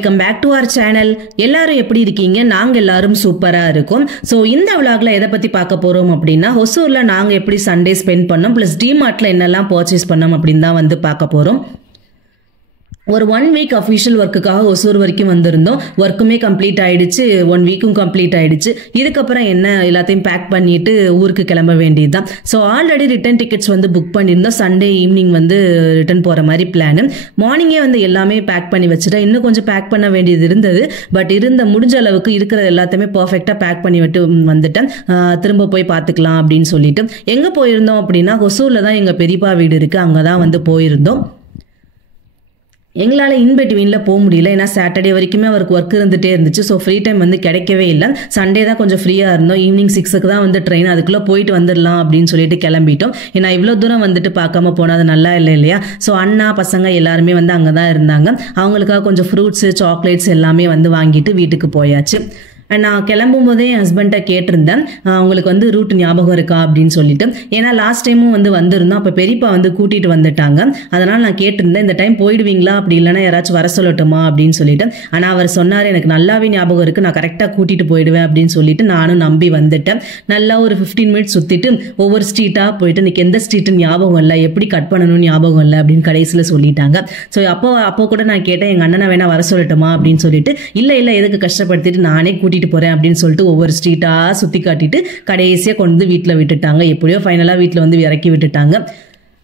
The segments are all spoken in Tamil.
Welcome back to our channel. எல்லாரும் எப்படி இருக்கீங்க? நாங்க எல்லாரும் சூப்பரா இருக்கோம். ஸோ இந்த விளாக்ல எதை பத்தி பார்க்க போறோம் அப்படின்னா, ஒசூர்ல நாங்க எப்படி சண்டே ஸ்பெண்ட் பண்ணோம், பிளஸ் டிமார்ட்ல என்னெல்லாம் பர்ச்சேஸ் பண்ணோம் அப்படின்னு தான் வந்து பார்க்க போறோம். ஒரு 1 வீக் அஃபிஷியல் ஒர்க்குக்காக ஒசூர் வரைக்கும் வந்திருந்தோம். ஒர்க்குமே கம்ப்ளீட் ஆயிடுச்சு, 1 வீக்கும் கம்ப்ளீட் ஆயிடுச்சு. இதுக்கப்புறம் என்ன, எல்லாத்தையும் பேக் பண்ணிட்டு ஊருக்கு கிளம்ப வேண்டியதுதான். ஸோ ஆல்ரெடி ரிட்டர்ன் டிக்கெட்ஸ் வந்து புக் பண்ணியிருந்தோம். சண்டே ஈவினிங் வந்து ரிட்டர்ன் போற மாதிரி பிளான். மார்னிங்கே வந்து எல்லாமே பேக் பண்ணி வச்சுட்டேன். இன்னும் கொஞ்சம் பேக் பண்ண வேண்டியது இருந்தது. பட் முடிஞ்ச அளவுக்கு இருக்கிற எல்லாத்தையுமே பர்ஃபெக்டா பேக் பண்ணி விட்டு வந்துட்டேன். திரும்ப போய் பார்த்துக்கலாம் அப்படின்னு சொல்லிட்டு எங்க போயிருந்தோம் அப்படின்னா, ஒசூர்ல தான் எங்க பெரியப்பா வீடு இருக்கு, அங்கதான் வந்து போயிருந்தோம். எங்களால் இன்பிட்வீனில் போக முடியல, ஏன்னா சாட்டர்டே வரைக்குமே அவருக்கு ஒர்க் இருந்துகிட்டே இருந்துச்சு. ஸோ ஃப்ரீ டைம் வந்து கிடைக்கவே இல்லை. சண்டே தான் கொஞ்சம் ஃப்ரீயாக இருந்தோம். ஈவினிங் 6க்கு தான் வந்து ட்ரெயின், அதுக்குள்ளே போயிட்டு வந்துடலாம் அப்படின்னு சொல்லிட்டு கிளம்பிட்டோம். ஏன்னா இவ்வளோ தூரம் வந்துட்டு பார்க்காம போனால் அது நல்லா இல்லை இல்லையா? ஸோ அண்ணா பசங்க எல்லாருமே வந்து அங்கே தான் இருந்தாங்க. அவங்களுக்காக கொஞ்சம் ஃப்ரூட்ஸு சாக்லேட்ஸ் எல்லாமே வந்து வாங்கிட்டு வீட்டுக்கு போயாச்சு. நான் கிளம்பும் போதே என் ஹஸ்பண்ட்டை கேட்டிருந்தேன், உங்களுக்கு வந்து ரூட் ஞாபகம் இருக்கா அப்படின்னு சொல்லிட்டு. ஏன்னா லாஸ்ட் டைமும் வந்து வந்திருந்தோம், அப்போ பெரியப்பா வந்து கூட்டிட்டு வந்துட்டாங்க. அதனால நான் கேட்டிருந்தேன், இந்த டைம் போயிடுவீங்களா, அப்படி இல்லைன்னா யாராச்சும் வர சொல்லட்டுமா அப்படின்னு சொல்லிட்டு. ஆனால் அவர் சொன்னார், எனக்கு நல்லாவே ஞாபகம் இருக்கு, நான் கரெக்டாக கூட்டிட்டு போயிடுவேன் அப்படின்னு சொல்லிட்டு நானும் நம்பி வந்துட்டேன். நல்லா ஒரு 15 மினிட்ஸ் சுத்திட்டு ஒவ்வொரு ஸ்ட்ரீட்டாக போயிட்டு, இன்னைக்கு எந்த ஸ்ட்ரீட்டு ஞாபகம் இல்லை, எப்படி கட் பண்ணணும்னு ஞாபகம் இல்லை அப்படின்னு கடைசியில் சொல்லிட்டாங்க. ஸோ அப்போ கூட நான் கேட்டேன், எங்கள் அண்ணனை வேணா வர சொல்லட்டுமா அப்படின்னு சொல்லிட்டு. இல்லை எதுக்கு கஷ்டப்படுத்திட்டு, நானே கூட்டிட்டு போறேன் அப்படின்னு சொல்லிட்டு ஒவ்வொரு ஸ்ட்ரீட்டா சுத்தி காட்டிட்டு கடைசியா கொண்டு வீட்டுல விட்டுட்டாங்க. எப்படியோ ஃபைனலா வீட்டுல வந்து இறக்கி விட்டுட்டாங்க.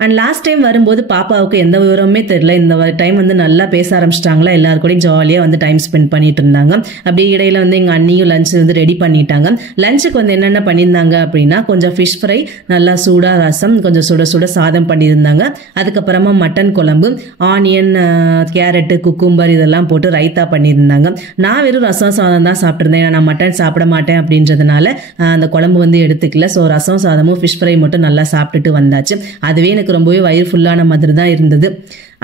அண்ட் லாஸ்ட் டைம் வரும்போது பாப்பாவுக்கு எந்த விவரமே தெரியல. இந்த டைம் வந்து நல்லா பேச ஆரம்பிச்சிட்டாங்களா, எல்லாரு கூடயும் ஜாலியாக வந்து டைம் ஸ்பெண்ட் பண்ணிட்டு இருந்தாங்க. அப்படியே இடையில வந்து எங்கள் அண்ணியும் லஞ்ச் வந்து ரெடி பண்ணிட்டாங்க. லஞ்சுக்கு வந்து என்னென்ன பண்ணியிருந்தாங்க அப்படின்னா, கொஞ்சம் ஃபிஷ் ஃப்ரை, நல்லா சூடாக ரசம், கொஞ்சம் சுட சாதம் பண்ணியிருந்தாங்க. அதுக்கப்புறமா மட்டன் குழம்பு, ஆனியன், கேரட்டு, குக்கும்பர் இதெல்லாம் போட்டு ரைத்தா பண்ணியிருந்தாங்க. நான் வெறும் ரசம் சாதம் தான் சாப்பிட்ருந்தேன். நான் மட்டன் சாப்பிட மாட்டேன் அப்படின்றதுனால அந்த குழம்பு வந்து எடுத்துக்கல. ஸோ ரசம் சாதமும் ஃபிஷ் ஃப்ரை மட்டும் நல்லா சாப்பிட்டுட்டு வந்தாச்சு. அதுவே எனக்கு ரொம்பவே வயிறு ஃபுல்லான மாதிரி தான் இருந்தது.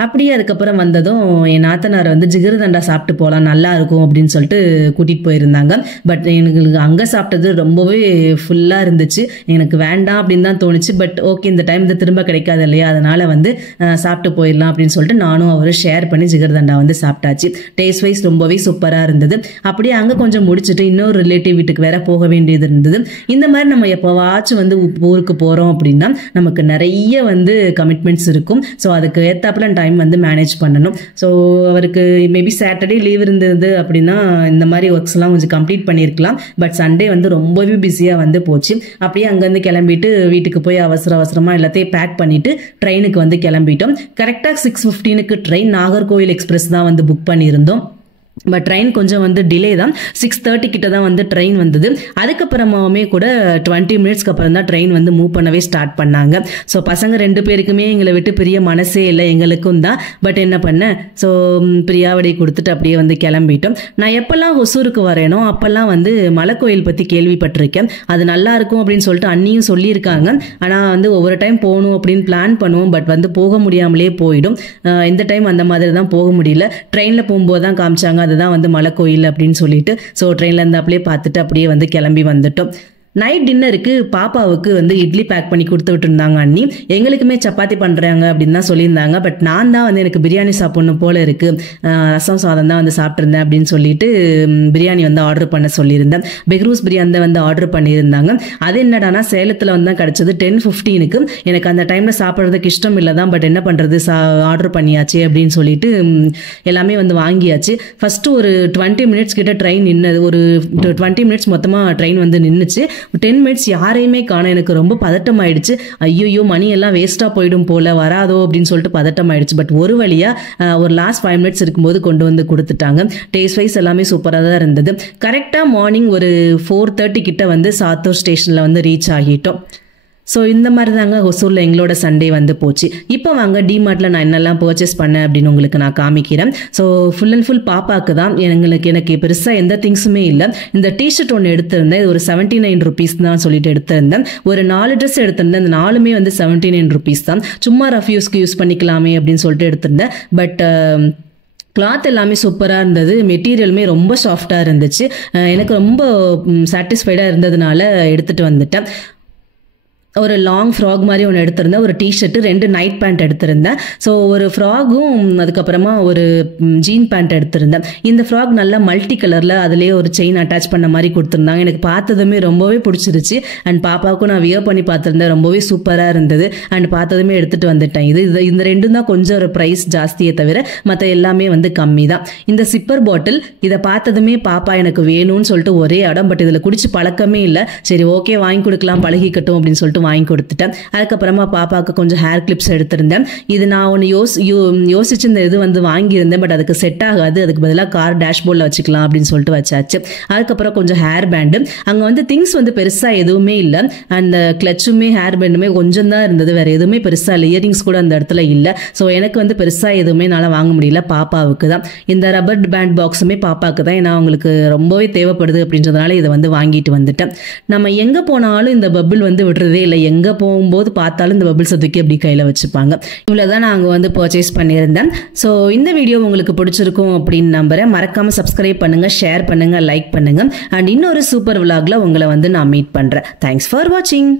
அப்படியே அதுக்கப்புறம் வந்ததும் என் நாத்தனார் வந்து ஜிகர்தண்டா சாப்பிட்டு போகலாம், நல்லா இருக்கும் அப்படின்னு சொல்லிட்டு கூட்டிகிட்டு போயிருந்தாங்க. பட் எனக்கு அங்கே சாப்பிட்டது ரொம்பவே ஃபுல்லாக இருந்துச்சு. எனக்கு வேண்டாம் அப்படின்னு தான் தோணுச்சு. பட் ஓகே, இந்த டைம் இது திரும்ப கிடைக்காது இல்லையா, அதனால வந்து சாப்பிட்டு போயிடலாம் அப்படின்னு சொல்லிட்டு நானும் அவரும் ஷேர் பண்ணி ஜிகர்தண்டா வந்து சாப்பிட்டாச்சு. டேஸ்ட் வைஸ் ரொம்பவே சூப்பராக இருந்தது. அப்படியே அங்கே கொஞ்சம் முடிச்சுட்டு இன்னொரு ரிலேட்டிவ் வீட்டுக்கு வேற போக வேண்டியது இருந்தது. இந்த மாதிரி நம்ம எப்போவாச்சும் வந்து ஊருக்கு போகிறோம் அப்படின்னா நமக்கு நிறைய வந்து கமிட்மெண்ட்ஸ் இருக்கும். ஸோ அதுக்கு ஏற்றாப்புல டைம் வந்து மேனேஜ் பண்ணணும். ஸோ அவருக்கு மேபி சாட்டர்டே லீவ் இருந்தது அப்படின்னா இந்த மாதிரி ஒர்க்ஸ் எல்லாம் கொஞ்சம் கம்ப்ளீட் பண்ணியிருக்கலாம். பட் சண்டே வந்து ரொம்பவே பிஸியாக வந்து போச்சு. அப்படியே அங்கேருந்து கிளம்பிட்டு வீட்டுக்கு போய் அவசரமாக எல்லாத்தையும் பேக் பண்ணிட்டு ட்ரெயினுக்கு வந்து கிளம்பிட்டோம். கரெக்டாக 6:15க்கு ட்ரெயின், நாகர்கோவில் எக்ஸ்பிரஸ் தான் வந்து புக் பண்ணியிருந்தோம். பட் ட்ரெயின் கொஞ்சம் வந்து டிலே தான். 6:30 கிட்ட தான் வந்து ட்ரெயின் வந்தது. அதுக்கப்புறமாவுமே கூட 20 மினிட்ஸ்க்கு அப்புறம் தான் ட்ரெயின் வந்து மூவ் பண்ணவே ஸ்டார்ட் பண்ணாங்க. ஸோ பசங்க 2 பேருக்குமே எங்களை விட்டு பிரிய மனசே இல்லை, எங்களுக்கும் தான். பட் என்ன பண்ணேன், ஸோ பிரியாவடை கொடுத்துட்டு அப்படியே வந்து கிளம்பிட்டோம். நான் எப்பெல்லாம் ஒசூருக்கு வரேனோ அப்பெல்லாம் வந்து மலைக்கோயில் பற்றி கேள்விப்பட்டிருக்கேன். அது நல்லா இருக்கும் அப்படின்னு சொல்லிட்டு அண்ணியும் சொல்லியிருக்காங்க. ஆனால் வந்து ஒவ்வொரு டைம் போகணும் அப்படின்னு பிளான் பண்ணுவோம், பட் வந்து போக முடியாமலே போயிடும். இந்த டைம் அந்த மாதிரி தான் போக முடியல. ட்ரெயினில் போகும்போது தான் காமிச்சாங்க, அதுதான் வந்து மலைக்கோயில் அப்படின்னு சொல்லிட்டு. ஸோ ட்ரெயின்ல இருந்து அப்படியே பார்த்துட்டு அப்படியே வந்து கிளம்பி வந்துட்டோம். நைட் டின்னருக்கு பாப்பாவுக்கு வந்து இட்லி பேக் பண்ணி கொடுத்து விட்டுருந்தாங்க அண்ணி. எங்களுக்குமே சப்பாத்தி பண்ணுறாங்க அப்படின்னு தான் சொல்லியிருந்தாங்க. பட் நான் தான் வந்து எனக்கு பிரியாணி சாப்பிடணும் போல இருக்கு, ரசம் சாதம் தான் வந்து சாப்பிட்ருந்தேன் அப்படின்னு சொல்லிட்டு பிரியாணி வந்து ஆர்டர் பண்ண சொல்லியிருந்தேன். பெக்ரூஸ் பிரியாணி தான் வந்து ஆர்டர் பண்ணியிருந்தாங்க. அது என்னடானா சேலத்தில் வந்து தான் கிடச்சது 10:15க்கு. எனக்கு அந்த டைமில் சாப்பிட்றதுக்கு இஷ்டம் இல்லை தான், பட் என்ன பண்ணுறது, ஆர்டர் பண்ணியாச்சு அப்படின்னு சொல்லிட்டு எல்லாமே வந்து வாங்கியாச்சு. ஃபஸ்ட்டு ஒரு 20 மினிட்ஸ் கிட்ட ட்ரெயின் நின்னது. ஒரு 20 மினிட்ஸ் மொத்தமாக ட்ரெயின் வந்து நின்றுச்சு. 10 மினிட்ஸ் யாரையுமே காணோம். எனக்கு ரொம்ப பதட்டம் ஆயிடுச்சு. ஐயோ மணி எல்லாம் வேஸ்டா போயிடும் போல, வராதோ அப்படின்னு சொல்லிட்டு பதட்டம் ஆயிடுச்சு. பட் ஒரு வழியா ஒரு லாஸ்ட் 5 மினிட்ஸ் இருக்கும்போது கொண்டு வந்து கொடுத்துட்டாங்க. டேஸ்ட் வைஸ் எல்லாமே சூப்பராக தான் இருந்தது. கரெக்டாக மார்னிங் ஒரு 4:30 கிட்ட வந்து சாத்தூர் ஸ்டேஷன்ல வந்து ரீச் ஆகிட்டோம். ஸோ இந்த மாதிரி தாங்க ஒசூரில் எங்களோட சண்டே வந்து போச்சு. இப்போ வாங்க டிமார்ட்டில் நான் என்னெல்லாம் பர்ச்சேஸ் பண்ணேன் அப்படின்னு உங்களுக்கு நான் காமிக்கிறேன். ஸோ ஃபுல் அண்ட் ஃபுல் பாப்பாக்கு தான். எனக்கு பெருசாக எந்த திங்ஸுமே இல்லை. இந்த டிஷர்ட் ஒன்று எடுத்திருந்தேன், இது ஒரு 79 ருபீஸ் தான் சொல்லிட்டு எடுத்திருந்தேன். ஒரு 4 ட்ரெஸ் எடுத்திருந்தேன், அந்த 4மே வந்து 79 ருபீஸ் தான். சும்மா ரஃப் யூஸ்க்கு யூஸ் பண்ணிக்கலாமே அப்படின்னு சொல்லிட்டு எடுத்திருந்தேன். பட் கிளாத் எல்லாமே சூப்பராக இருந்தது, மெட்டீரியலுமே ரொம்ப சாஃப்டாக இருந்துச்சு. எனக்கு ரொம்ப சாட்டிஸ்ஃபைடாக இருந்ததுனால எடுத்துகிட்டு வந்துட்டேன். ஒரு லாங் ஃப்ராக் மாதிரி ஒன்று எடுத்திருந்தேன், ஒரு டிஷர்ட்டு, 2 நைட் பேண்ட் எடுத்திருந்தேன். ஸோ ஒரு ஃப்ராகும் அதுக்கப்புறமா ஒரு ஜீன் பேண்ட் எடுத்திருந்தேன். இந்த ஃப்ராக் நல்லா மல்டி கலரில் அதுலேயே ஒரு செயின் அட்டாச் பண்ண மாதிரி கொடுத்துருந்தாங்க. எனக்கு பார்த்ததுமே ரொம்பவே பிடிச்சிருச்சு. அண்ட் பாப்பாவுக்கும் நான் வியர் பண்ணி பார்த்துருந்தேன், ரொம்பவே சூப்பராக இருந்தது. அண்ட் பார்த்ததுமே எடுத்துகிட்டு வந்துட்டேன். இந்த ரெண்டும் தான் கொஞ்சம் ஒரு ப்ரைஸ் ஜாஸ்தியே தவிர மற்ற எல்லாமே வந்து கம்மி தான். இந்த சிப்பர் பாட்டில் இதை பார்த்ததுமே பாப்பா எனக்கு வேணும்னு சொல்லிட்டு ஒரே இடம், பட் இதில் குடிச்சு பழக்கமே இல்லை. சரி ஓகே வாங்கி கொடுக்கலாம், பழகிக்கட்டும் அப்படின்னு சொல்லிட்டு வாங்கி கொடுத்துட்டேன். அதுக்கப்புறமா பாப்பாவுக்கு கொஞ்சம் ஹேர் கிளிப்ஸ் எடுத்திருந்தேன். இது நான் ஒன்று யோசிச்சு இந்த இது வந்து வாங்கியிருந்தேன், பட் அதுக்கு செட் ஆகாது. அதுக்கு பதிலாக கார் டேஷ்போர்டில் வச்சுக்கலாம் அப்படின்னு சொல்லிட்டு வச்சாச்சு. அதுக்கப்புறம் கொஞ்சம் ஹேர் பேண்டு. அங்கே வந்து திங்ஸ் வந்து பெருசாக எதுவுமே இல்லை. அந்த கிளச்சுமே ஹேர் பேண்டுமே கொஞ்சம் தான் இருந்தது, வேற எதுவுமே பெருசாக இல்லை. இயரிங்ஸ் கூட அந்த இடத்துல இல்லை. ஸோ எனக்கு வந்து பெருசாக எதுவுமே என்னால் வாங்க முடியல, பாப்பாவுக்கு தான். இந்த ரப்பர் பேண்ட் பாக்ஸுமே பாப்பாவுக்கு தான், ஏன்னா அவங்களுக்கு ரொம்பவே தேவைப்படுது அப்படின்றதுனால இதை வந்து வாங்கிட்டு வந்துட்டேன். நம்ம எங்கே போனாலும் இந்த பபிள் வந்து விடுறதே இல்லை. எங்கே போகும்போது பார்த்தாலும் இந்த பபிள்ஸை தூக்கி அப்படி கையில் வச்சுப்பாங்க. இவ்வளோதான் நாங்கள் வந்து பர்ச்சேஸ் பண்ணியிருந்தேன். ஸோ இந்த வீடியோ உங்களுக்கு பிடிச்சிருக்கும் அப்படின்னு நம்புறேன். மறக்காமல் சப்ஸ்கிரைப் பண்ணுங்கள், ஷேர் பண்ணுங்கள், லைக் பண்ணுங்கள். அண்ட் இன்னொரு சூப்பர் விலாகில் உங்களை வந்து நான் மீட் பண்ணுறேன். தேங்க்ஸ் ஃபார் வாட்சிங்.